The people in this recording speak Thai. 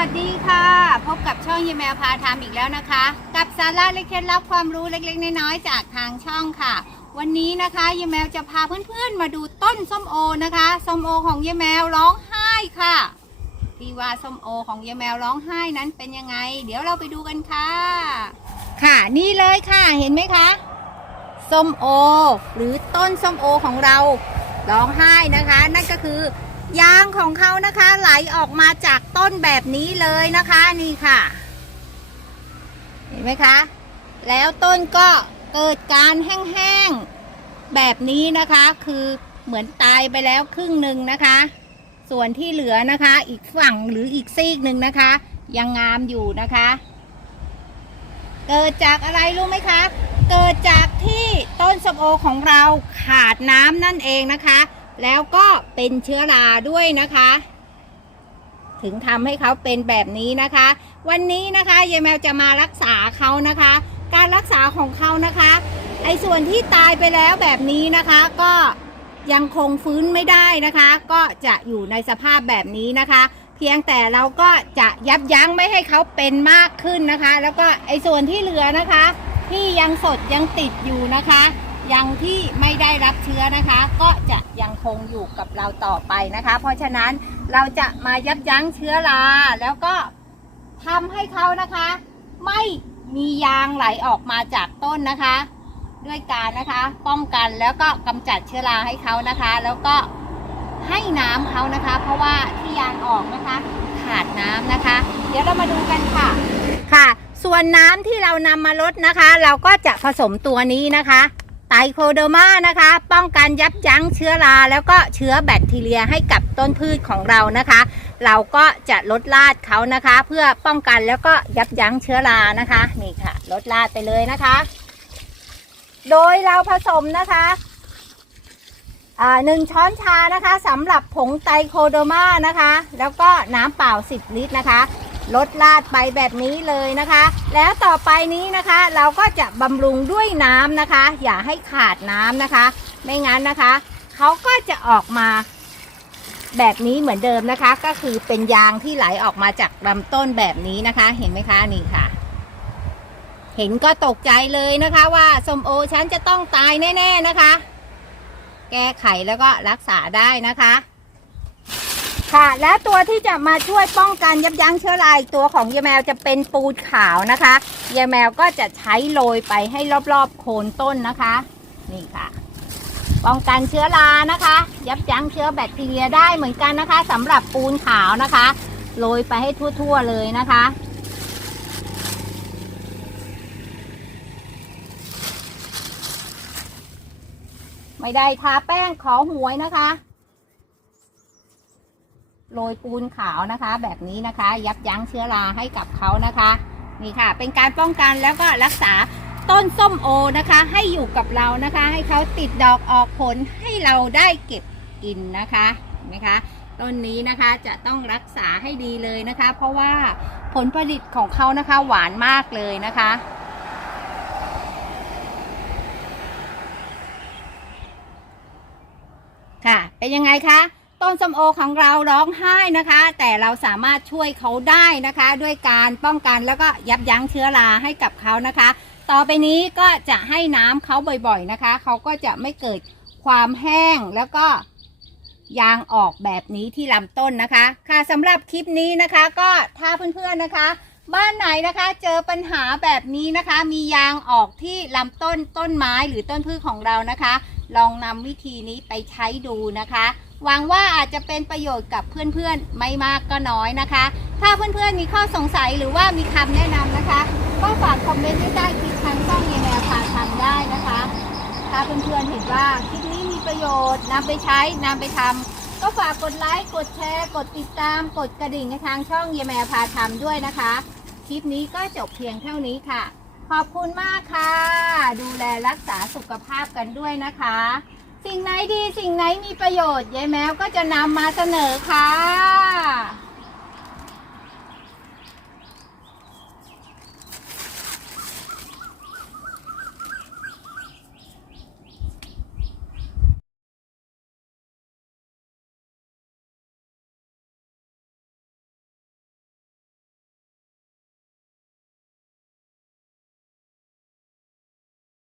วัสดีค่ะ พบกับช่องยีแมวพาทำอีกแล้วนะคะ กับสาระเล็กเคล็ดลับความรู้เล็กๆน้อยๆจากทางช่องค่ะ วันนี้นะคะยีแมวจะพาเพื่อนๆมาดูต้นส้มโอนะคะส้มโอของยีแมวร้องไห้ค่ะที่ว่าส้มโอของยีแมวร้องไห้นั้นเป็นยังไง เดี๋ยวเราไปดูกันค่ะ ค่ะนี่เลยค่ะเห็นไหมคะส้มโอ หรือต้นส้มโอของเราร้องไห้นะคะ นั่นก็คือ ยางของเขานะคะ ไหลออกมาจากต้นแบบนี้เลยนะคะนี่ค่ะ เห็นไหมคะ แล้วต้นก็เกิดการแห้งๆแบบนี้นะคะ คือเหมือนตายไปแล้วครึ่งหนึ่งนะคะ ส่วนที่เหลือนะคะ อีกฝั่งหรืออีกซีกหนึ่งนะคะ ยังงามอยู่นะคะ เกิดจากอะไรรู้ไหมคะ เกิดจากที่ต้นสมโอของเราขาดน้ำนั่นเองนะคะ แล้วก็เป็นเชื้อราด้วยนะคะ ถึงทำให้เขาเป็นแบบนี้นะคะ วันนี้นะคะยายแมวจะมารักษาเขานะคะ การรักษาของเขานะคะ ไอ้ส่วนที่ตายไปแล้วแบบนี้นะคะก็ยังคงฟื้นไม่ได้นะคะ ก็จะอยู่ในสภาพแบบนี้นะคะ เพียงแต่เราก็จะยับยั้งไม่ให้เขาเป็นมากขึ้นนะคะ แล้วก็ไอ้ส่วนที่เหลือนะคะ ที่ยังสดยังติดอยู่นะคะ ยังที่ไม่ได้รับเชื้อนะคะ ก็จะยังคงอยู่กับเราต่อไปนะคะ เพราะฉะนั้นเราจะมายับยั้งเชื้อราแล้วก็ทำให้เขานะคะ ไม่มียางไหลออกมาจากต้นนะคะ ด้วยการนะคะ ป้องกันแล้วก็กำจัดเชื้อราให้เขานะคะ แล้วก็ให้น้ำเขานะคะ เพราะว่าที่ยางออกนะคะ ขาดน้ำนะคะ เดี๋ยวเรามาดูกันค่ะค่ะ ส่วนน้ำที่เรานำมาลดนะคะ เราก็จะผสมตัวนี้นะคะ ไตรโคโดมานะคะ ป้องกันยับยั้งเชื้อรา แล้วก็เชื้อแบคทีเรียให้กับต้นพืชของเรานะคะ เราก็จะลดลาดเขานะคะ เพื่อป้องกันแล้วก็ยับยั้งเชื้อรานะคะนี่ค่ะลดลาดไปเลยนะคะ โดยเราผสมนะคะหนึ่งช้อนชานะคะสำหรับผงไตรโคโดมานะคะ แล้วก็น้ำเปล่า 10 ลิตรนะคะ ลดลาดไปแบบนี้เลยนะคะ แล้วต่อไปนี้นะคะ เราก็จะบำรุงด้วยน้ำนะคะ อย่าให้ขาดน้ำนะคะ ไม่งั้นนะคะเขาก็จะออกมาแบบนี้เหมือนเดิมนะคะ ก็คือเป็นยางที่ไหลออกมาจากลำต้นแบบนี้นะคะ เห็นไหมคะนี่ค่ะ เห็นก็ตกใจเลยนะคะว่าส้มโอฉันจะต้องตายแน่ ๆนะคะ แก้ไขแล้วก็รักษาได้นะคะ ค่ะ และตัวที่จะมาช่วยป้องกันยับยั้งเชื้อราอีกตัวของยายแมวจะเป็นปูนขาวนะคะยายแมวก็จะใช้โรยไปให้รอบๆโคนต้นนะคะ นี่ค่ะ ป้องกันเชื้อรานะคะ ยับยั้งเชื้อแบคทีเรียได้เหมือนกันนะคะสำหรับปูนขาวนะคะโรยไปให้ทั่ว ๆ เลยนะคะไม่ได้ทาแป้งขอหวยนะคะ โรยปูนขาวนะคะ แบบนี้นะคะ ยับยั้งเชื้อราให้กับเขานะคะ นี่ค่ะ เป็นการป้องกันแล้วก็รักษาต้นส้มโอนะคะ ให้อยู่กับเรานะคะ ให้เขาติดดอกออกผลให้เราได้เก็บกินนะคะเห็นไหมคะต้นนี้นะคะจะต้องรักษาให้ดีเลยนะคะ เพราะว่าผลผลิตของเขานะคะหวานมากเลยนะคะ ค่ะ เป็นยังไงคะ ต้นส้มโอของเราร้องไห้นะคะ แต่เราสามารถช่วยเขาได้นะคะ ด้วยการป้องกันแล้วก็ยับยั้งเชื้อราให้กับเขานะคะ ต่อไปนี้ก็จะให้น้ำเขาบ่อยๆนะคะ เขาก็จะไม่เกิดความแห้งแล้วก็ยางออกแบบนี้ที่ลำต้นนะคะ ค่ะสำหรับคลิปนี้นะคะก็ถ้าเพื่อนๆนะคะ บ้านไหนนะคะเจอปัญหาแบบนี้นะคะ มียางออกที่ลำต้นต้นไม้หรือต้นพืชของเรานะคะ ลองนำวิธีนี้ไปใช้ดูนะคะ หวังว่าอาจจะเป็นประโยชน์กับเพื่อนๆ ไม่มากก็น้อยนะคะ ถ้าเพื่อนๆ มีข้อสงสัยหรือว่ามีคำแนะนำนะคะ ก็ฝากคอมเมนต์ไว้ใต้คลิปทางช่องเยแนวพาทำได้นะคะ ถ้าเพื่อนๆ เห็นว่าคลิปนี้มีประโยชน์นำไปใช้นำไปทำก็ฝากกดไลค์ กดแชร์ กดติดตาม กดกระดิ่งในทางช่องเยแมวพาทำด้วยนะคะ คลิปนี้ก็จบเพียงเท่านี้ค่ะ ขอบคุณมากค่ะ ดูแลรักษาสุขภาพกันด้วยนะคะ สิ่งไหนดีสิ่งไหนมีประโยชน์ยายแมวก็จะนำมาเสนอค่ะ